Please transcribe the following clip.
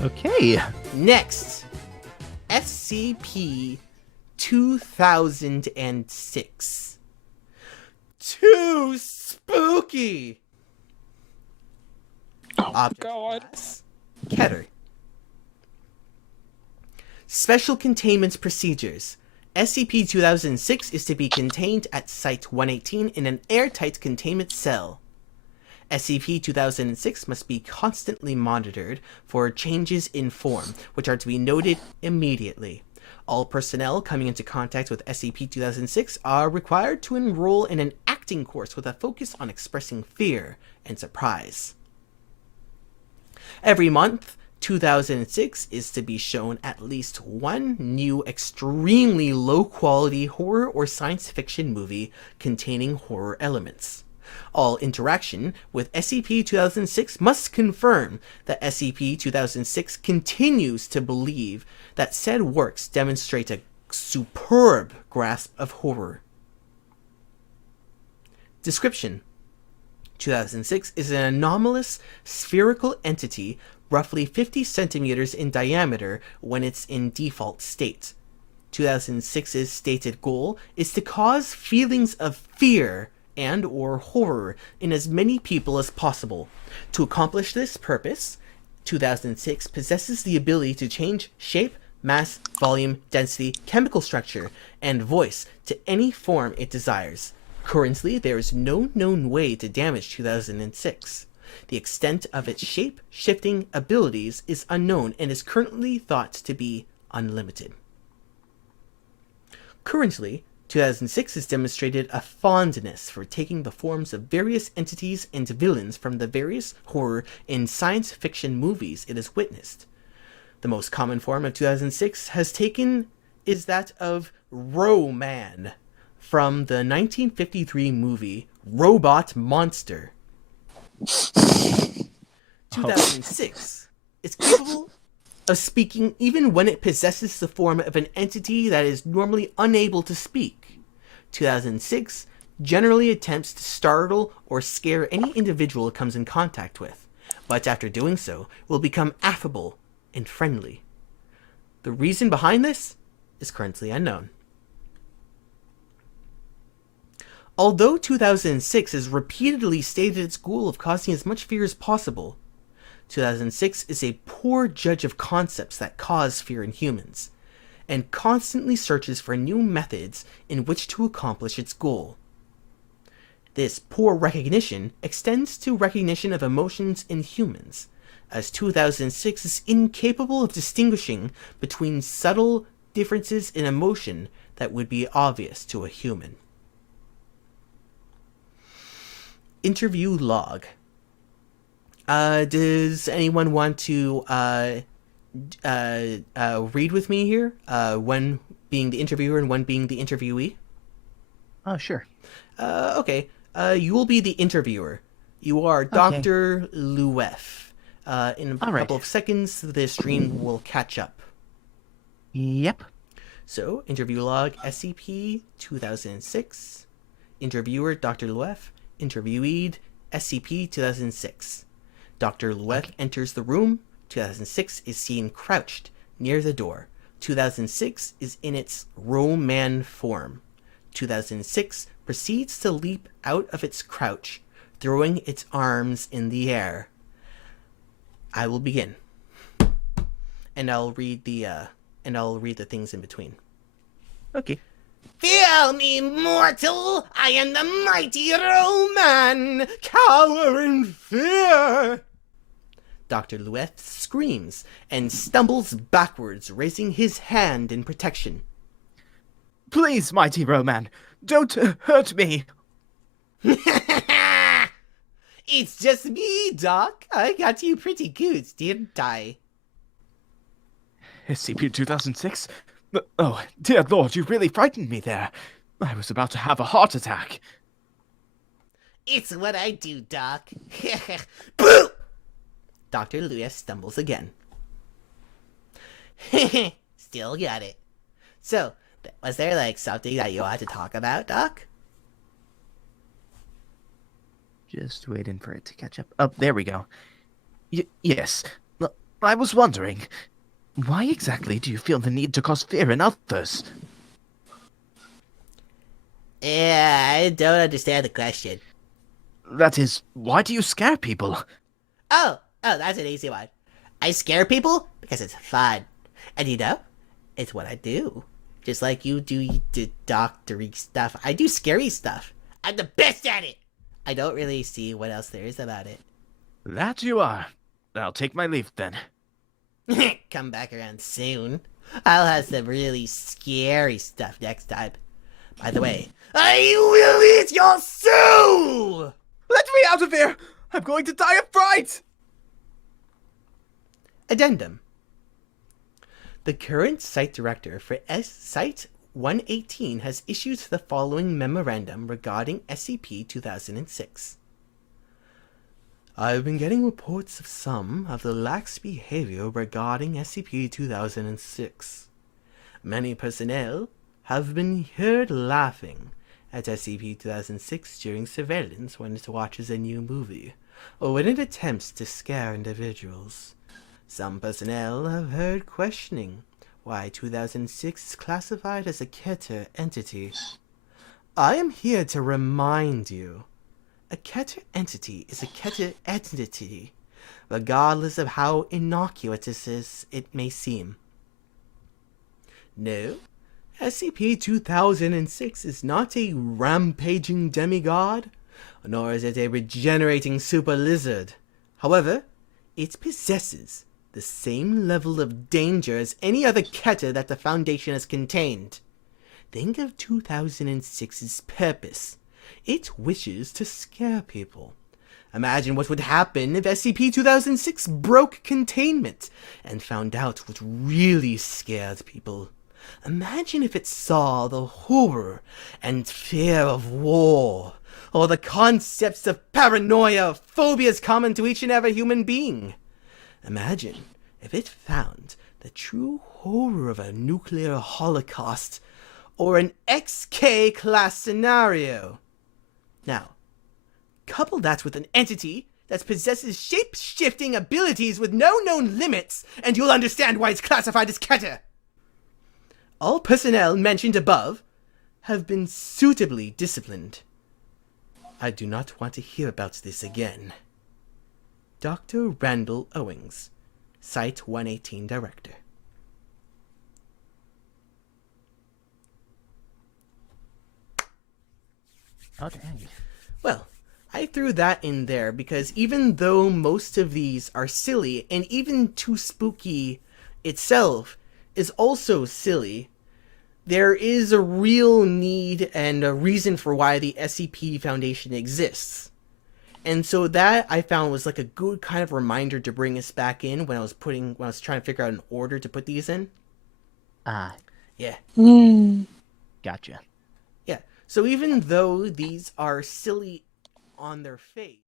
Okay. Next, SCP 2006. Too spooky! Oh, Object God. class, Keter. Special containment procedures. SCP-2006 is to be contained at Site-118 in an airtight containment cell. SCP-2006 must be constantly monitored for changes in form, which are to be noted immediately. All personnel coming into contact with SCP-2006 are required to enroll in an acting course with a focus on expressing fear and surprise. Every month, 2006 is to be shown at least one new extremely low-quality horror or science fiction movie containing horror elements. All interaction with SCP-2006 must confirm that SCP-2006 continues to believe that said works demonstrate a superb grasp of horror. Description: 2006 is an anomalous spherical entity roughly 50 centimeters in diameter when it's in default state. 2006's stated goal is to cause feelings of fear and or horror in as many people as possible. To accomplish this purpose, 2006 possesses the ability to change shape, mass, volume, density, chemical structure, and voice to any form it desires. Currently, there is no known way to damage 2006. The extent of its shape-shifting abilities is unknown and is currently thought to be unlimited. Currently, 2006 has demonstrated a fondness for taking the forms of various entities and villains from the various horror and science fiction movies it has witnessed. The most common form of 2006 has taken is that of Ro-Man from the 1953 movie Robot Monster. 2006 is capable of speaking even when it possesses the form of an entity that is normally unable to speak. 2006 generally attempts to startle or scare any individual it comes in contact with, but after doing so will become affable and friendly. The reason behind this is currently unknown. Although 2006 has repeatedly stated its goal of causing as much fear as possible, 2006 is a poor judge of concepts that cause fear in humans, and constantly searches for new methods in which to accomplish its goal. This poor recognition extends to recognition of emotions in humans, as 2006 is incapable of distinguishing between subtle differences in emotion that would be obvious to a human. Interview log. Does anyone want to read with me here? One being the interviewer and one being the interviewee? Sure. Okay. You will be the interviewer. You are Okay. Dr. Luef. In a All right. couple of seconds, the stream will catch up. Yep. So, interview log SCP-2006. Interviewer, Dr. Luef. Interviewee, SCP-2006. Dr. Luef enters the room. 2006 is seen crouched near the door. 2006 is in its Ro-Man form. 2006 proceeds to leap out of its crouch, throwing its arms in the air. I will begin, and I'll read the things in between. Okay. Fear me, mortal! I am the mighty Ro-Man! Cower in fear! Dr. Luef screams and stumbles backwards, raising his hand in protection. Please, mighty Ro-Man, don't hurt me. It's just me, Doc. I got you pretty good, didn't I? SCP-2006? Oh, dear Lord, you really frightened me there. I was about to have a heart attack. It's what I do, Doc. Boo! Dr. Luef stumbles again. Still got it. So, was there like something that you wanted to talk about, Doc? Just waiting for it to catch up. Oh, there we go. Yes. I was wondering, why exactly do you feel the need to cause fear in others? Yeah, I don't understand the question. That is, why do you scare people? Oh, that's an easy one. I scare people because it's fun. And it's what I do. Just like you do the doctory stuff, I do scary stuff. I'm the best at it. I don't really see what else there is about it. That you are. I'll take my leave then. Come back around soon. I'll have some really scary stuff next time. By the way, I will eat your soul! Let me out of here! I'm going to die of fright! Addendum. The current site director for Site 118 has issued the following memorandum regarding SCP 2006. I've been getting reports of some of the lax behavior regarding SCP 2006. Many personnel have been heard laughing at SCP 2006 during surveillance when it watches a new movie, or when it attempts to scare individuals. Some personnel have heard questioning why 2006 is classified as a Keter entity. I am here to remind you, a Keter entity is a Keter entity, regardless of how innocuous it may seem. No, SCP-2006 is not a rampaging demigod, nor is it a regenerating super lizard. However, it possesses the same level of danger as any other Keter that the Foundation has contained. Think of 2006's purpose. It wishes to scare people. Imagine what would happen if SCP-2006 broke containment and found out what really scared people. Imagine if it saw the horror and fear of war, or the concepts of paranoia or phobias common to each and every human being. Imagine if it found the true horror of a nuclear holocaust or an XK-class scenario. Now, couple that with an entity that possesses shape-shifting abilities with no known limits, and you'll understand why it's classified as Keter. All personnel mentioned above have been suitably disciplined. I do not want to hear about this again. Dr. Randall Owings, Site 118 Director. Okay. Well, I threw that in there because even though most of these are silly, and even Too Spooky itself is also silly, there is a real need and a reason for why the SCP Foundation exists. And so that I found was like a good kind of reminder to bring us back in when I was trying to figure out an order to put these in. Ah, Yeah. gotcha. Yeah. So even though these are silly on their face,